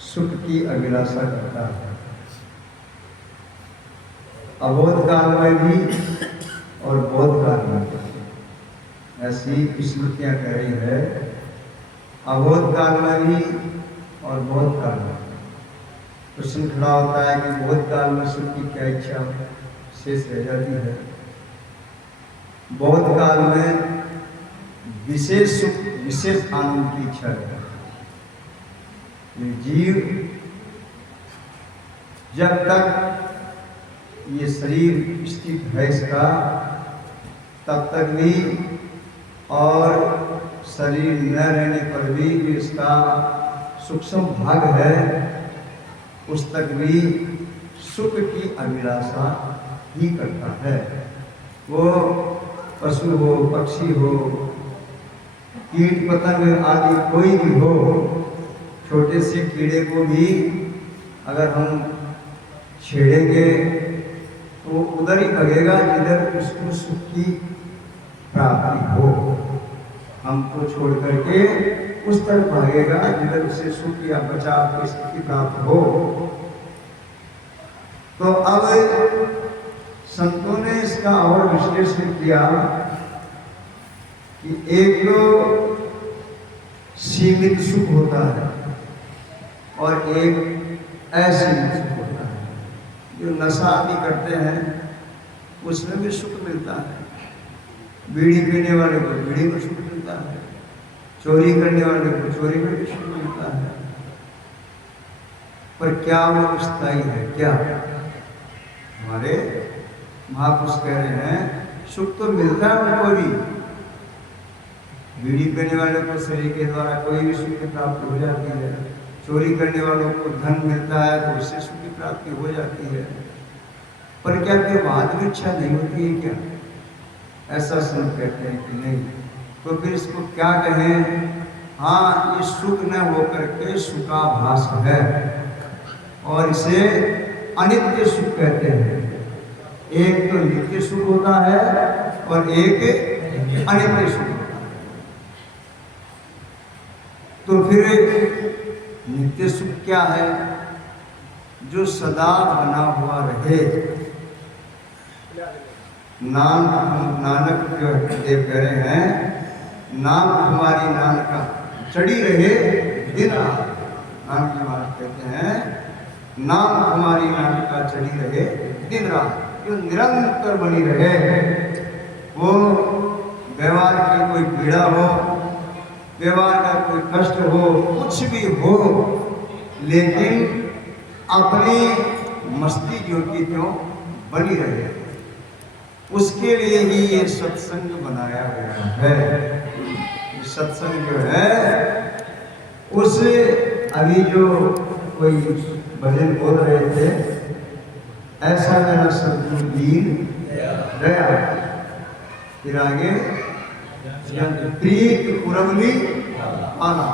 सुख की अभिलाषा करता है। अबोध काल में भी और बोध काल में भी ऐसी स्मृतियां कह रही है। अबोध काल में भी और बोध काल में प्रश्न खड़ा होता है कि बोध काल में सुख की क्या इच्छा शेष रह जाती है। बोध काल में विशेष सुख विशेष आनंद की इच्छा रहती है। जीव जब तक ये शरीर स्थित है इसका तब तक भी और शरीर न रहने पर भी इसका सूक्ष्म भाग है, उस तक भी सुख की अभिलाषा ही करता है। वो पशु हो, पक्षी हो, कीट पतंग आदि कोई भी हो, छोटे से कीड़े को भी अगर हम छेड़ेंगे तो उधर ही भगेगा जिधर उसको सुख की प्राप्ति हो। हमको छोड़ करके उस तरफ भागेगा जिधर उसे सुख या बचाव की स्थिति प्राप्त हो। तो अब संतों ने इसका और विश्लेषण किया कि एक तो सीमित सुख होता है और एक असीमित सुख होता है। जो नशा आदि करते हैं उसमें भी सुख मिलता है, बीड़ी पीने वाले को बीड़ी में सुख मिलता है, चोरी करने वाले को चोरी में भी सुख मिलता है। पर क्या वो स्थायी है? क्या हमारे महापुरुष कह रहे हैं सुख तो मिलता है उनको भी। बीड़ी पीने वाले को शरीर के द्वारा कोई भी सुख की प्राप्ति हो जाती है, चोरी करने वालों को धन मिलता है तो उससे सुख की प्राप्ति हो जाती है। पर क्या फिर बाद में इच्छा नहीं होती है क्या? ऐसा संत कहते हैं कि नहीं। तो फिर इसको क्या कहें? हाँ, ये सुख न होकर के सुखाभास है और इसे अनित्य सुख कहते हैं। एक तो नित्य सुख होता है और एक अनित्य सुख होता है। तो फिर नित्य सुख क्या है? जो सदा बना हुआ रहे। नानक जो देव कह रहे हैं, नाम तुम्हारी नानका चढ़ी रहे दिन रात। नाम की बात कहते हैं, नाम तुम्हारी नानका चढ़ी रहे दिन रात, जो निरंतर बनी रहे। वो व्यवहार की कोई पीड़ा हो, व्यवहार का कोई कष्ट हो, कुछ भी हो, लेकिन अपनी मस्ती जो की क्यों बनी रहे, उसके लिए ही ये सत्संग बनाया गया है। ये सत्संग जो है उस अभी जो कोई भजन बोल रहे थे, ऐसा मेरा सद्गुरु दीन दया, फिर आगे प्रीत पुरवली आना।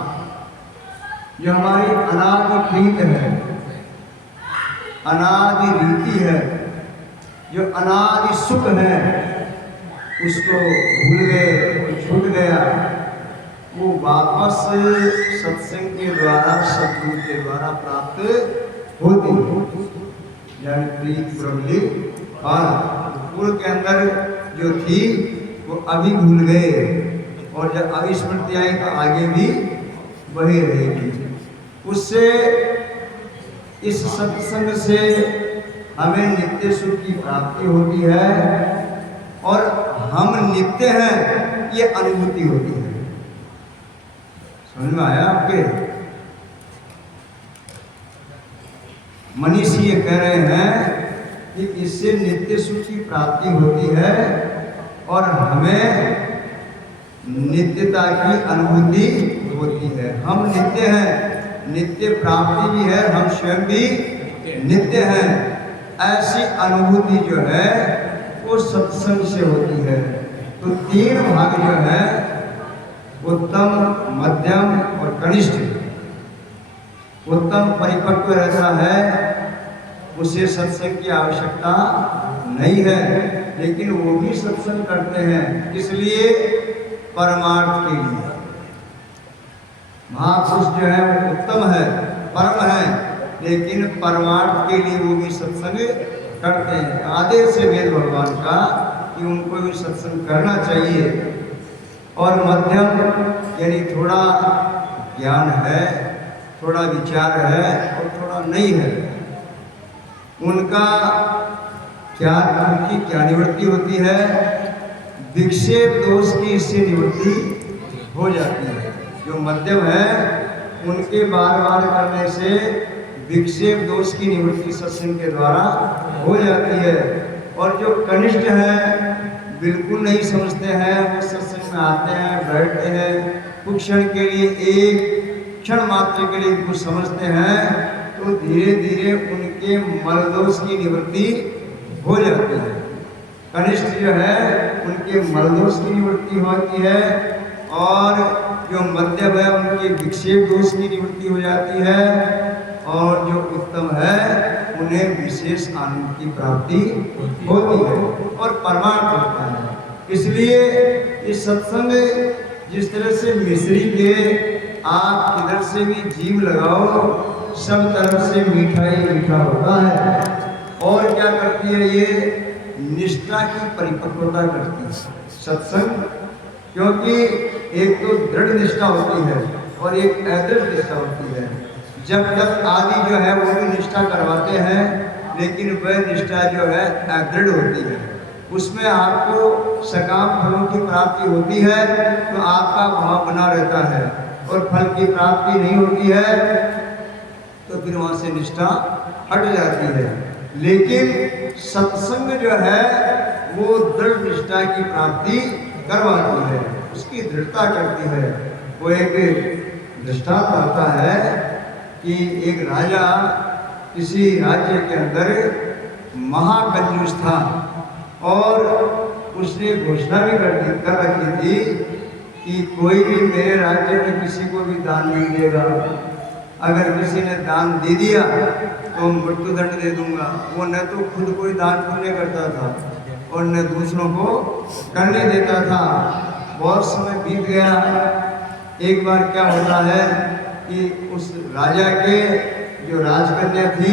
जो हमारी अनादि प्रीत है, अनादि रीति है, जो अनादि सुख है, उसको भूल गए, छूट गया। वो वापस सत्संग के द्वारा, सद्गुरु के द्वारा प्राप्त होती, यानी प्रीत प्रबली पाना। पूर्व के अंदर जो थी वो अभी भूल गए, और जब अविस्मृति आई तो आगे भी वही रहेगी। उससे इस सत्संग से हमें नित्य सुख की प्राप्ति होती है और हम नित्य हैं ये अनुभूति होती है। समझ में आया आपके? मनीषी ये कह रहे हैं कि इससे नित्य सुख की प्राप्ति होती है और हमें नित्यता की अनुभूति होती है। हम नित्य हैं, नित्य प्राप्ति भी है, हम स्वयं भी नित्य हैं। ऐसी अनुभूति जो है वो सत्संग से होती है। तो तीन भाग जो है, उत्तम, मध्यम और कनिष्ठ। उत्तम परिपक्व रहता है, उसे सत्संग की आवश्यकता नहीं है, लेकिन वो भी सत्संग करते हैं, इसलिए परमार्थ के लिए। महापुरुष जो है वो उत्तम है, परम है, लेकिन परमार्थ के लिए वो भी सत्संग करते हैं। आदेश से वेद भगवान का कि उनको भी सत्संग करना चाहिए। और मध्यम यानी थोड़ा ज्ञान है, थोड़ा विचार है और थोड़ा नहीं है, उनका क्या, उनकी क्या निवृत्ति होती है? विक्षेप दोष की इससे निवृत्ति हो जाती है। जो मध्यम है उनके बार बार करने से विक्षेप दोष की निवृत्ति सत्संग के द्वारा हो जाती है। और जो कनिष्ठ है, बिल्कुल नहीं समझते हैं, वो सत्संग में आते हैं, बैठते हैं, कुछ क्षण के लिए, एक क्षण मात्र के लिए कुछ समझते हैं, तो धीरे धीरे उनके मल दोष की निवृत्ति हो जाती है। कनिष्ठ जो है उनके मल दोष की निवृत्ति होती है, और जो मध्यम है उनके विक्षेप दोष की निवृत्ति हो जाती है, और जो उत्तम है उन्हें विशेष आनंद की प्राप्ति होती है और परमार्थ होता है। इसलिए इस सत्संग जिस तरह से मिश्री के आप किधर से भी जीव लगाओ सब तरफ से मीठा ही मीठा होता है। और क्या करती है? ये निष्ठा की परिपक्वता करती है सत्संग, क्योंकि एक तो दृढ़ निष्ठा होती है और एक अदृढ़ निष्ठा होती है। जब तक आदि जो है वो भी निष्ठा करवाते हैं, लेकिन वह निष्ठा जो है अदृढ़ होती है, उसमें आपको सकाम फलों की प्राप्ति होती है तो आपका भाव बना रहता है, और फल की प्राप्ति नहीं होती है तो फिर वहाँ से निष्ठा हट जाती है। लेकिन सत्संग जो है वो दृढ़ निष्ठा की प्राप्ति करवाती है, उसकी दृढ़ता करती है। वो एक दृष्टांत आता है कि एक राजा किसी राज्य के अंदर महाकंजूस था, और उसने घोषणा भी कर रखी थी कि कोई भी मेरे राज्य में किसी को भी दान नहीं देगा, अगर किसी ने दान दे दिया तो मृत्युदंड दे दूंगा। वो न तो खुद कोई दान पुण्य करता था और न दूसरों को करने देता था। बहुत समय बीत गया। एक बार क्या होता है कि उस राजा के जो राजकन्या थी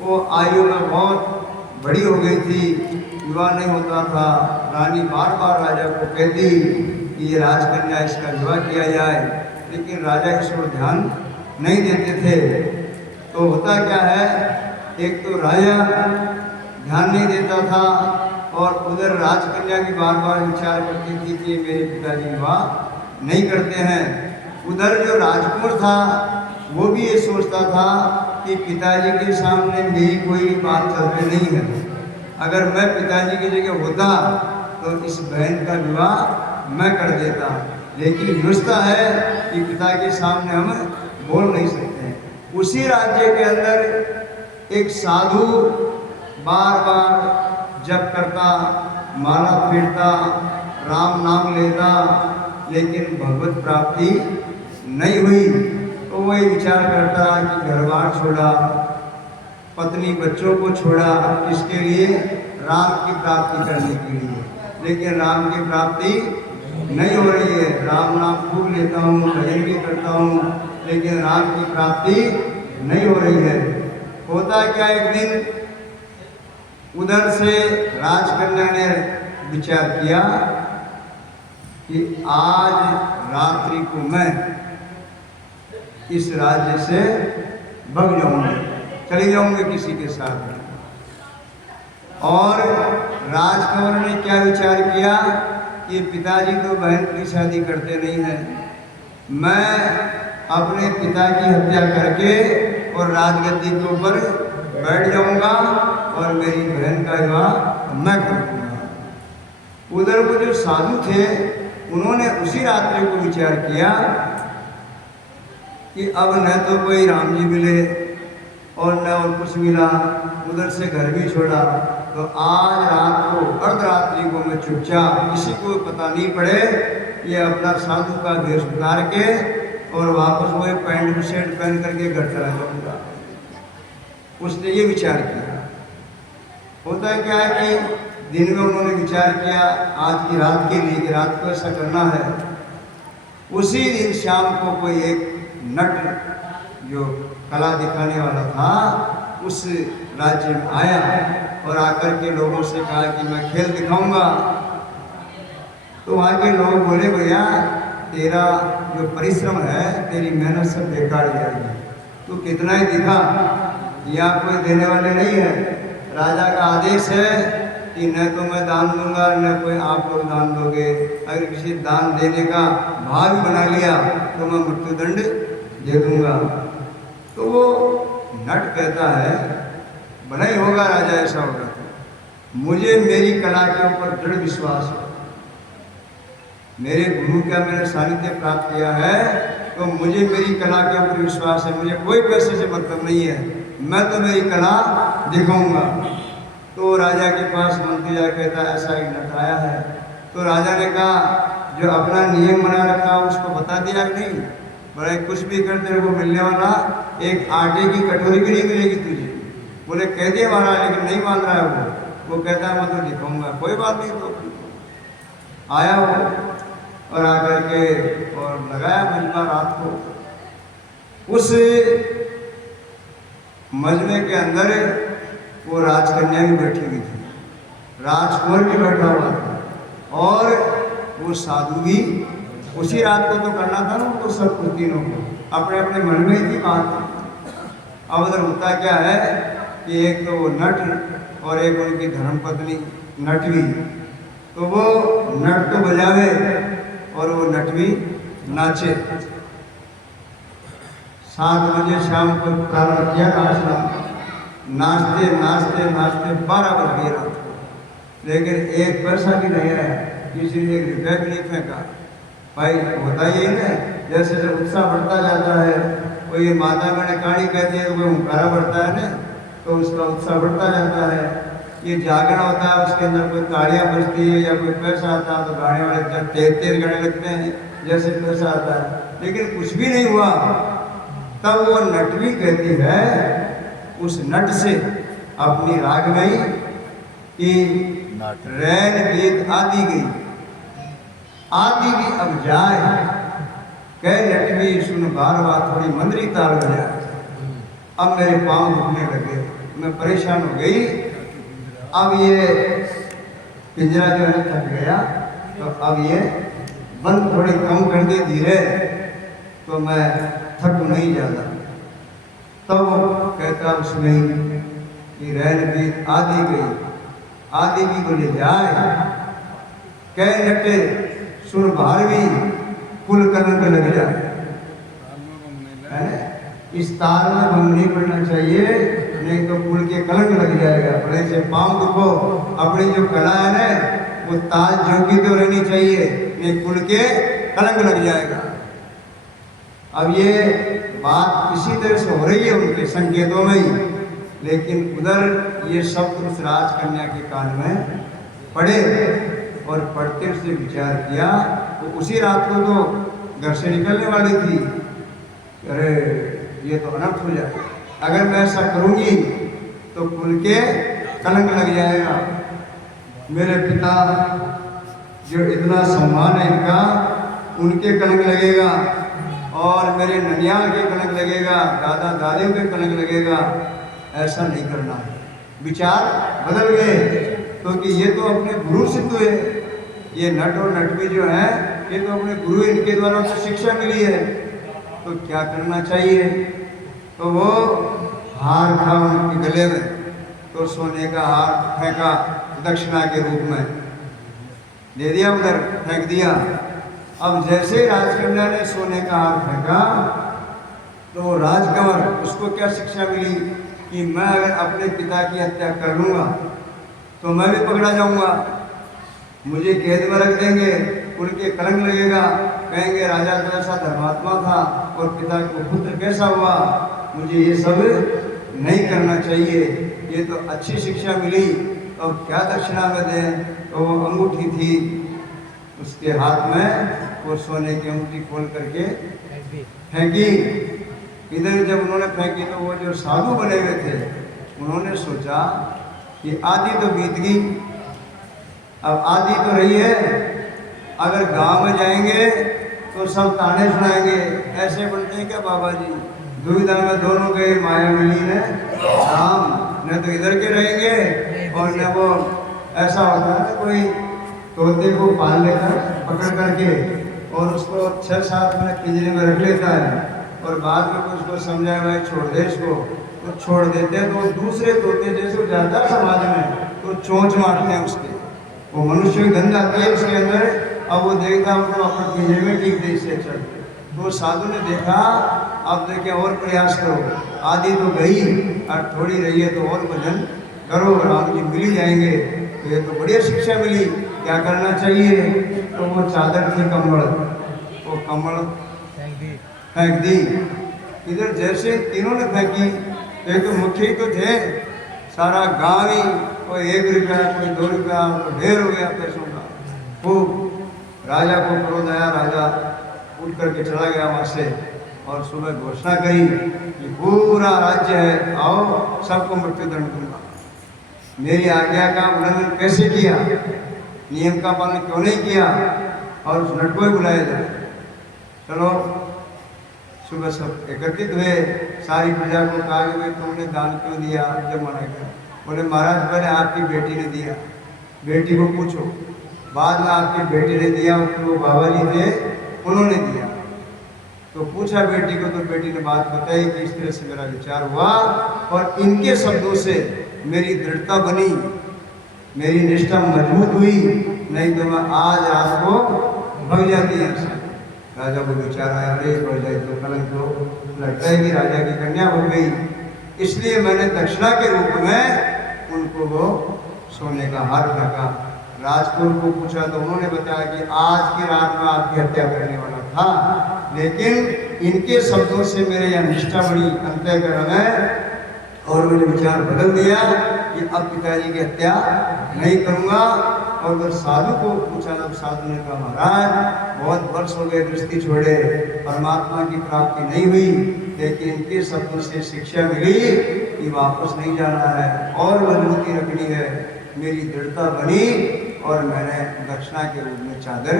वो आयु में बहुत बड़ी हो गई थी, विवाह नहीं होता था। रानी बार बार राजा को कहती कि ये राजकन्या, इसका विवाह किया जाए, लेकिन राजा इस पर ध्यान नहीं देते थे। तो होता क्या है, एक तो राजा ध्यान नहीं देता था और उधर राजकन्या भी बार बार विचार करती थी कि मेरे पिताजी विवाह नहीं करते हैं। उधर जो राजकुमार था वो भी ये सोचता था कि पिताजी के सामने मेरी कोई बात चलती नहीं है, अगर मैं पिताजी की जगह होता तो इस बहन का विवाह मैं कर देता। लेकिन व्यवस्था है कि पिता के सामने हम बोल नहीं सकते। उसी राज्य के अंदर एक साधु बार बार जप करता, माला फेरता, राम नाम लेता, लेकिन भगवत प्राप्ति नहीं हुई। तो वो ये विचार करता कि घर बार छोड़ा, पत्नी बच्चों को छोड़ा, किसके लिए? राम की प्राप्ति करने के लिए। लेकिन राम की प्राप्ति नहीं हो रही है। राम नाम खूब लेता हूँ, भजन भी करता हूँ, लेकिन राम की प्राप्ति नहीं हो रही है। होता क्या, एक दिन उधर से राजकन्या ने विचार किया कि आज रात्रि को मैं इस राज्य से भाग जाऊंगी, चले जाऊंगे किसी के साथ। और राजकुमार ने क्या विचार किया कि पिताजी तो बहन की शादी करते नहीं हैं, मैं अपने पिता की हत्या करके और राजगद्दी के ऊपर बैठ जाऊंगा और मेरी बहन का विवाह मैं कर दूंगा। उधर वो जो साधु थे उन्होंने उसी रात्रि को विचार किया कि अब न तो कोई राम जी मिले और न और कुछ मिला, उधर से घर भी छोड़ा, तो आज रात को अर्धरात्रि को मैं चुपचाप, किसी को पता नहीं पड़े, ये अपना साधु का वेश उतार के और वापस वही पैंट शर्ट पहन करके घर चला जाऊंगा। उसने ये विचार किया। होता है क्या है कि दिन में उन्होंने विचार किया आज की रात के लिए कि रात को ऐसा करना है। उसी दिन शाम को कोई एक नट जो कला दिखाने वाला था उस राज्य में आया और आकर के लोगों से कहा कि मैं खेल दिखाऊंगा। तो वहाँ के लोग बोले भैया तेरा जो परिश्रम है, तेरी मेहनत सब बेकार जाएगी, तू कितना ही दिखा, यहाँ कोई देने वाले नहीं है। राजा का आदेश है कि न तो मैं दान दूंगा न कोई आप लोग दान दोगे। अगर किसी दान देने का भाग बना लिया तो मैं मृत्युदंड दे दूंगा। तो वो नट कहता है बना ही होगा राजा, ऐसा होगा तो मुझे मेरी कला के ऊपर दृढ़ विश्वास है, मेरे गुरु का मैंने सानिध्य प्राप्त किया है तो मुझे मेरी कला के ऊपर विश्वास है, मुझे कोई पैसे से मतलब नहीं है, मैं तो मेरी कला दिखाऊंगा। तो राजा के पास मंत्री जा कहता है ऐसा एक नट आया है। तो राजा ने कहा जो अपना नियम बना रखा उसको बता दिया कि नहीं, बड़े कुछ भी कर तेरे को मिलने वाला एक आटे की कटोरी भी नहीं मिलेगी तुझे। बोले कह दिया महाराज, लेकिन नहीं मान रहा है वो कहता है मैं तो दिखाऊंगा। कोई बात नहीं। तो आया वो और आकर के और लगाया मजमा रात को। उस मजमे के अंदर वो राजकन्या भी बैठी हुई थी, राजकुंवर भी बैठा हुआ था और वो साधु भी। उसी रात को तो करना था ना उनको, सब कुछ तीनों को अपने अपने मन में ही थी बात। अब उधर होता क्या है कि एक तो वो नट और एक उनकी धर्मपत्नी नटवी, तो वो नट तो बजावे और वो नटवी नाचे। 7 बजे शाम को प्रारंभ किया नाचना, नाचते नाचते नाचते 12 बज गई रात को, लेकिन एक पैसा भी नहीं आया, किसी ने 1 रुपया भी नहीं फेंका। भाई होता ही है, जैसे जब उत्साह बढ़ता जाता है, वो ये माता मैंने कहानी कहती है, वो हुंकारा बढ़ता है ना, तो उसका उत्साह बढ़ता जाता है। ये जागरण होता है, उसके अंदर कोई तालियां बजती है या कोई पैसा आता है तो गाने वाले जब तेज गाने लगते हैं जैसे पैसा आता है, लेकिन कुछ भी नहीं हुआ। तब वो नटवी कहती है उस नट से अपनी राग गई कि रैन गीत आदि गई, आदि भी अब जाए, कह नटवी सुन बार बार थोड़ी मंदरी ताल बजाए। अब मेरे पाँव दुखने लगे, मैं परेशान हो गई। अब ये पिंजरा जो है थक गया, तो अब ये बंद थोड़ी कम कर दे धीरे, तो मैं थक नहीं जाता। तब वो कहता उसमें कि रैन भी आदि गई, आदि भी बोले जाए, कह नटे सुन भारवी कुल कलंक लग जाए। इस ताल में भंग नहीं पड़ना चाहिए, नहीं तो कुल के कलंक लग जाएगा। बड़े से पाँव दुखो, अपनी जो कला है ना वो ताल जोगी तो रहनी चाहिए, नहीं कुल के कलंक लग जाएगा। अब ये बात इसी तरह से हो रही है उनके संकेतों में ही, लेकिन उधर ये शब्द उस राजकन्या के कान में पड़े और पढ़ते उसने विचार किया। तो उसी रात को तो घर से निकलने वाली थी, अरे ये तो अनर्थ हो जाए, अगर मैं ऐसा करूंगी तो कुल के कलंक लग जाएगा। मेरे पिता जो इतना सम्मान है इनका, उनके कलंक लगेगा और मेरे ननियाल के कलंक लगेगा, दादा दादियों के कलंक लगेगा। ऐसा नहीं करना है। विचार बदल गए, क्योंकि ये तो अपने गुरु सिद्ध हुए, ये नट और नटवी जो है ये तो अपने गुरु, इनके द्वारा उसे शिक्षा मिली है, तो क्या करना चाहिए। तो वो हार था उनके गले में, तो सोने का हार फेंका दक्षिणा के रूप में, दे दिया, उधर फेंक दिया। अब जैसे राजकन्या ने सोने का हार फेंका तो राजकंवर, उसको क्या शिक्षा मिली कि मैं अगर अपने पिता की हत्या कर लूँगा तो मैं भी पकड़ा जाऊँगा, मुझे कैद में रख देंगे, उनके कलंक लगेगा, कहेंगे राजा तो ऐसा धर्मात्मा था और पिता को पुत्र कैसा हुआ। मुझे ये सब नहीं करना चाहिए, ये तो अच्छी शिक्षा मिली। और क्या दक्षिणा में दें, तो वो अंगूठी थी उसके हाथ में, वो सोने की अंगूठी खोल करके फेंकी। इधर जब उन्होंने फेंकी तो वो जो साधु बने हुए थे उन्होंने सोचा कि आदि तो बीत गई, अब आदि तो रही है, अगर गांव में जाएंगे तो सब ताने सुनाएंगे, ऐसे बनते हैं क्या बाबा जी, दुविधा में दोनों गए, माया मिली ने राम। न तो इधर के रहेंगे और न वो, ऐसा होता है कोई तोते को पाल लेता पकड़ करके और उसको 6-7 महीने पिंजरे में रख लेता है और बाद में उसको समझाए भाई छोड़ दे इसको, तो छोड़ देते हैं। तो दूसरे तोते जैसे जाता समाज में तो चोंच मारते हैं उसके, वो मनुष्य की गंध आती है उसके अंदर। अब वो देखता मतलब अपने पिंजरे में ठीक दे इससे चल। तो साधु ने देखा अब देखे और प्रयास करो, आधी तो गई और थोड़ी रही है तो और भजन करो, राम जी मिल ही जाएंगे। तो ये तो बढ़िया शिक्षा मिली, क्या करना चाहिए। तो वो चादर थी कम्बल, वो कम्बल फेंक दी इधर। जैसे तीनों ने फेंकी तो एक तो मुखिया ही तो थे, सारा गाँव ही, कोई 1 रुपया कोई 2 रुपया, तो ढेर हो गया पैसों का खूब। राजा को क्रोध आया, राजा उठ करके चला गया वहाँ से और सुबह घोषणा करी कि पूरा राज्य है, आओ सबको मृत्यु दंड दूंगा। मेरी आज्ञा का उल्लंघन कैसे किया, नियम का पालन क्यों नहीं किया, और उस लड़को ही बुलाया जाए। चलो सुबह सब एकत्रित हुए, सारी प्रजा को कहा कि भाई तुमने दान क्यों दिया, जब मना किया। बोले महाराज पहले आपकी बेटी ने दिया, बेटी को पूछो। बाद में आपकी बेटी ने दिया, वो बाबा जी थे उन्होंने दिया। तो पूछा बेटी को, तो बेटी ने बात बताई कि इस तरह से मेरा विचार हुआ और इनके शब्दों से मेरी दृढ़ता बनी, मेरी निष्ठा मजबूत हुई, नहीं तो मैं आज रात को भग जाती है। राजा को विचार आया, अरे बढ़ जाए तो कलंक तो लगता है कि राजा की कन्या हो गई, इसलिए मैंने दक्षिणा के रूप में उनको वो सोने का हार फेंका। राजकुल को पूछा तो उन्होंने बताया कि आज की रात में आपकी हत्या करने वाला था, लेकिन इनके शब्दों से मेरे यहाँ निष्ठा बड़ी अंतःकरण है और मैंने विचार बदल दिया कि अब पिताजी की हत्या नहीं करूँगा। और जब साधु को पूछा, तब साधु ने कहा महाराज बहुत वर्ष हो गए दृष्टि छोड़े, परमात्मा की प्राप्ति नहीं हुई, लेकिन इनके शब्दों से शिक्षा मिली कि वापस नहीं जाना है और मजबूती रखनी है। मेरी दृढ़ता बनी और मैंने दक्षिणा के रूप में चादर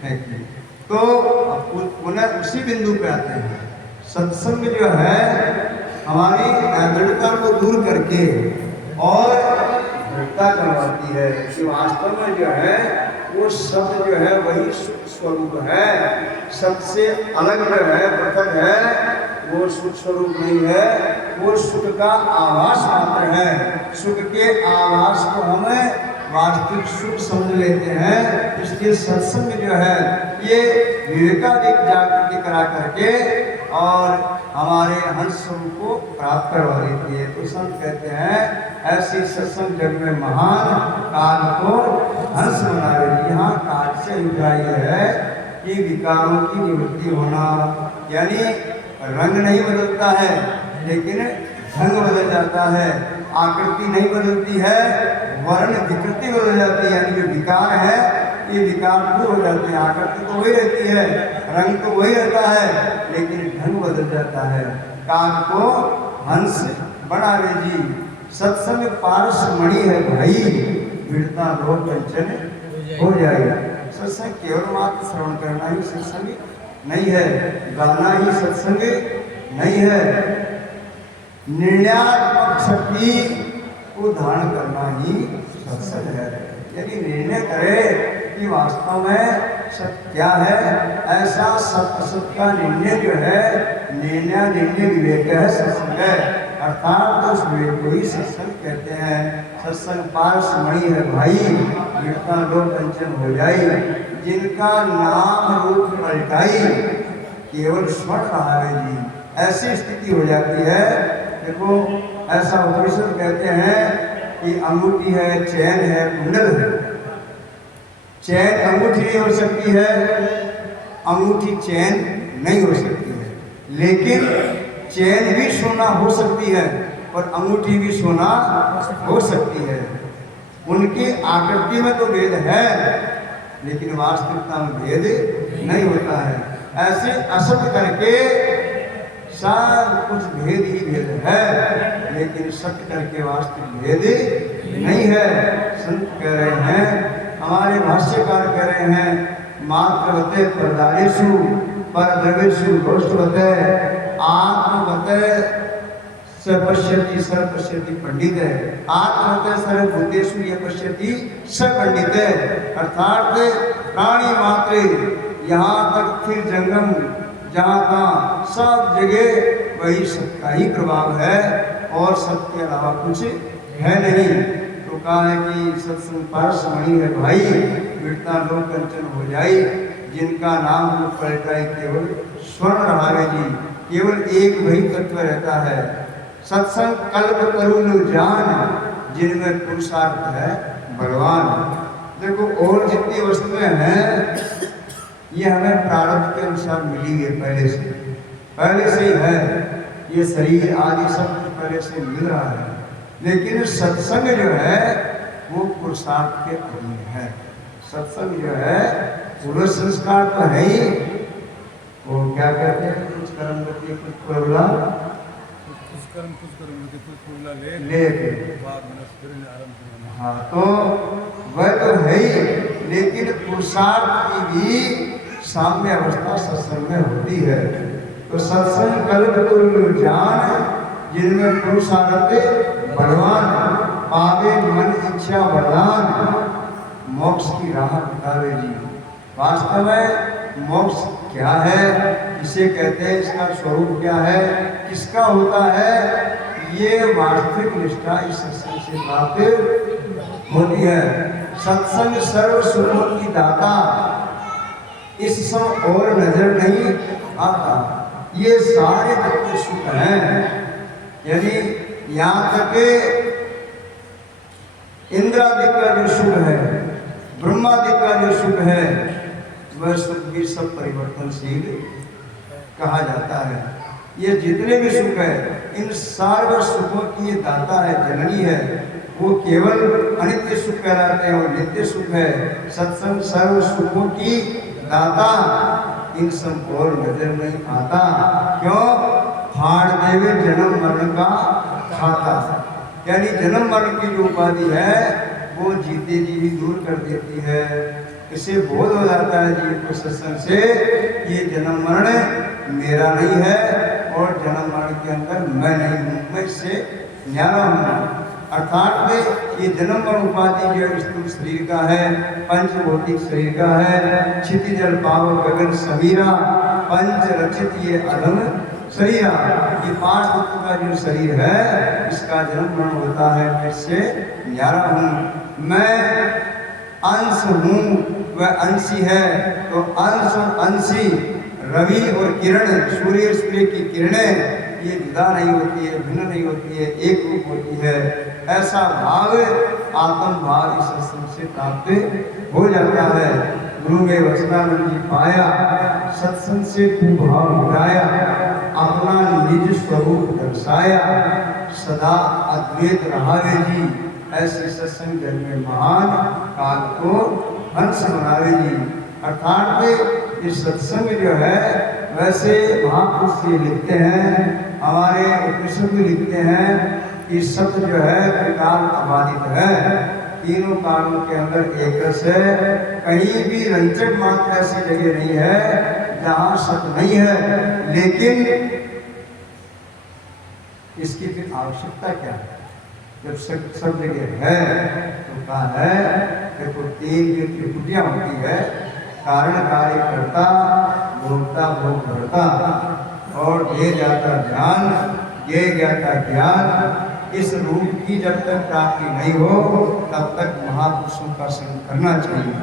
फेंकी। तो अब पुनः उसी बिंदु पे आते हैं, सत्संग जो है हमारी दृढ़ता को दूर करके और दृढ़ता करवाती है कि वास्तव में जो है वो शब्द जो है वही सुख स्वरूप है, सबसे अलग जो है पृथक है, वो सुख स्वरूप नहीं है, वो सुख का आभास मात्र है। सुख के आभास को हमें वास्तविक सुख समझ लेते हैं, इसलिए सत्संग जो है ये विवेकाधिक जागृति करा करके और हमारे हंस स्वरूप को प्राप्त करवा देती है। तो संत कहते हैं ऐसी सत्संग जग में महान, काल को हंस बना रही। यहाँ काल से अभिप्राय है कि विकारों की निवृत्ति होना, यानी रंग नहीं बदलता है लेकिन ढंग बदल जाता है, आकृति नहीं बदलती है, वर्ण विकृति बदल जाती है, यानी जो विकार है ये विकार दूर हो जाते हैं। आकृति तो वही रहती है, रंग तो वही रहता है, लेकिन ढंग बदल जाता है। कान को हंस बढ़ावे जी, सत्संग पारस मणि है भाई, विड़ता लोक कंचन हो जाएगा। सत्संग केवल मात्र श्रवण करना ही सत्संग नहीं है, गाना ही सत्संग नहीं है, निर्णयात्मक शक्ति को धारण करना ही सत्संग है। यदि निर्णय करे कि वास्तव में सत्य क्या है, ऐसा सत्य असत का निर्णय जो है, निर्णय विवेक है, सत्संग है। अर्थात तो उस विवेक को ही सत्संग कहते हैं। सत्संग पारस मणि है भाई, जिनका लोक कंचन हो जाए, जिनका नाम रूप पलटाई, केवल स्वर्ण रहा है जी, ऐसी स्थिति हो जाती है। देखो ऐसा उपनिषद कहते हैं कि अंगूठी है, चैन है, कुंडल है। चैन अंगूठी नहीं हो सकती है, अंगूठी चैन नहीं हो सकती है, लेकिन चैन भी सोना हो सकती है और अंगूठी भी सोना हो सकती है। उनकी आकृति में तो भेद है, लेकिन वास्तविकता में भेद नहीं होता है। ऐसे असत करके सब कुछ भेद ही भेद है, लेकिन सत्य करके वास्तविक भेद नहीं है। संत कह रहे हैं, हमारे भाष्यकार कह रहे हैं, मात्रवते परदारेषु परद्रव्येषु दोषवते आत्मवत स पश्यति स पश्यति पंडित है, आत्मवत सर्वभूतेषु ये पश्यति स पंडित है। अर्थात प्राणी मात्र यहाँ तक फिर जंगम जहाँ तहाँ सब जगह वही सबका ही प्रभाव है और सबके अलावा कुछ है नहीं। तो कहा है कि सत्संग पारसमणि है भाई, मिटता लोक कंचन हो जाए, जिनका नाम रूप पलटाए केवल स्वर्ण रहावे जी, केवल एक वही तत्व रहता है। सत्संग कल्प तरुल जान, जिनमें पुरुषार्थ है भगवान। देखो और जितनी वस्तुएं हैं ये हमें प्रारब्ध के अनुसार मिली है, पहले से ही है, ये शरीर आदि सब कुछ पहले से मिल रहा है। लेकिन सत्संग जो है वो पुरुषार्थ के अधीन है। सत्संग जो है पूर्व संस्कार तो है ही, वो क्या कहते हैं, कुछ कर्म करके कुछ प्रबला ले, हाँ तो वह तो है ही, लेकिन पुरुषार्थ की भी साम्य अवस्था सत्संग में होती है। तो सत्संग कल्प तुल्य जान, जिनमें पुरुषार्थ भगवान पावे मन इच्छा वरदान, मोक्ष की राह बतावे जी। वास्तव में मोक्ष क्या है, इसे कहते हैं, इसका स्वरूप क्या है, किसका होता है, ये वास्तविक निष्ठा इस सत्संग से प्राप्त होती है। सत्संग सर्व सुखों की दाता, इस सब और नजर नहीं आता। ये सारे तत्व सुख हैं, यानी यहाँ तक इंद्रादि का जो सुख है, ब्रह्मादि का जो सुख है, वह सुख भी सब परिवर्तनशील कहा जाता है। ये जितने भी सुख है, इन सारे सुखों की ये दाता है, जननी है, वो केवल अनित्य सुख कहलाते हैं और नित्य सुख है। सत्संग सर्व सुखों की दाता, इन सब और नजर नहीं आता। क्यों? फाड़ देवे जन्म मरण का खाता, यानी जन्म मरण की जो उपाधि है वो जीते जी भी दूर कर देती है। इसे बोध हो जाता है जी को सत्संग से, ये जन्म मरण मेरा नहीं है और जन्म मरण के अंदर मैं नहीं हूँ, मैं इससे न्यारा हूँ। अर्थात में ये जन्म मरण उपाधि जो स्थूल शरीर का है, पंच भौतिक शरीर का है, क्षिति जल पाव गगन समीरा, पंच रचित ये अधम शरीरा, ये पांच तत्व का जो शरीर है इसका जन्म मरण होता है, फिर से न्यारा हूँ। मैं अंश हूँ, वह अंशी है, तो अंश और अंशी, रवि और किरण, सूर्य सूर्य की किरणें ये जुदा नहीं होती है, भिन्न नहीं होती है, एक रूप होती है। ऐसा भाव आत्म भाव इस सत्संग से प्राप्त हो जाता है। गुरु में वचनानंद जी पाया, सत्संग से कुभाव मिटाया, अपना निज स्वरूप दर्शाया, सदा अद्वैत रहावे जी। ऐसे सत्संग जन में महान काल को हंस बनावे जी। अर्थात में ये सत्संग जो है, वैसे महापुरुष ये लिखते हैं, हमारे उपनिषद में लिखते हैं कि सत्य जो है त्रिकाल अबाधित है, तीनों कालों के अंदर एक रस है। कहीं भी रंचक मात्र ऐसी जगह नहीं है जहाँ सत्य नहीं है। लेकिन इसकी फिर आवश्यकता क्या है? जब सब जगह है तो कहा है, देखो तीन जो त्रिपुटियाँ होती है, कारण कार्य करता, भोक्ता भोग भरता, और ये जाता ज्ञान, ये जाता ज्ञान। इस रूप की जब तक प्राप्ति नहीं हो तब तक महापुरुषों का संग करना चाहिए,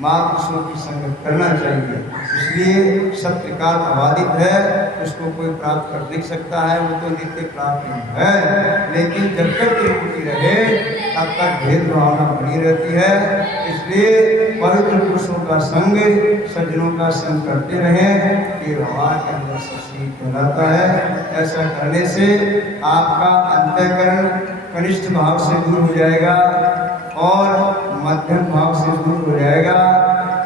महापुरुषों की संगत करना चाहिए। इसलिए सब त्रिकाल अबाधित है, उसको कोई प्राप्त कर लिख सकता है, वो तो नित्य प्राप्ति है। लेकिन जब तक त्रिपुटी रहे तब तक भेद भावना बनी रहती है। इसलिए पवित्र पुरुषों का संग, सज्जनों का संग करते रहें, ये भगवान के अंदर सच्ची कहलाता है। ऐसा करने से आपका अंतःकरण कनिष्ठ भाव से दूर हो जाएगा और मध्यम भाव से दूर हो जाएगा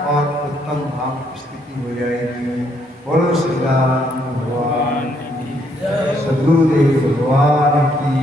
और उत्तम भाव की स्थिति हो जाएगी। बोलो श्री राम भगवान की, सद्गुरुदेव भगवान की।